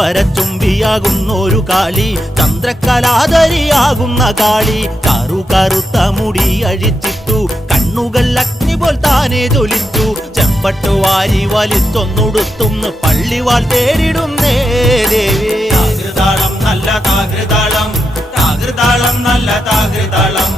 അമ്പരച്ചുംബിയാകുന്നൊരു കാളി, ചന്ദ്രകലാധരിയാകുന്ന കാളി. കറുത്ത മുടി അഴിച്ചിട്ടു, കണ്ണുകൾ അഗ്നി പോൽ താനെ ജ്വലിച്ചു. ചെമ്പട്ടു വാരി വലിച്ചൊന്നുടുത്തുന്ന് പള്ളിവാൾ തേടിടുന്നേ ദേവി. താകൃതാളം നല്ല താകൃതാളം, താകൃതാളം നല്ല താകൃതാളം.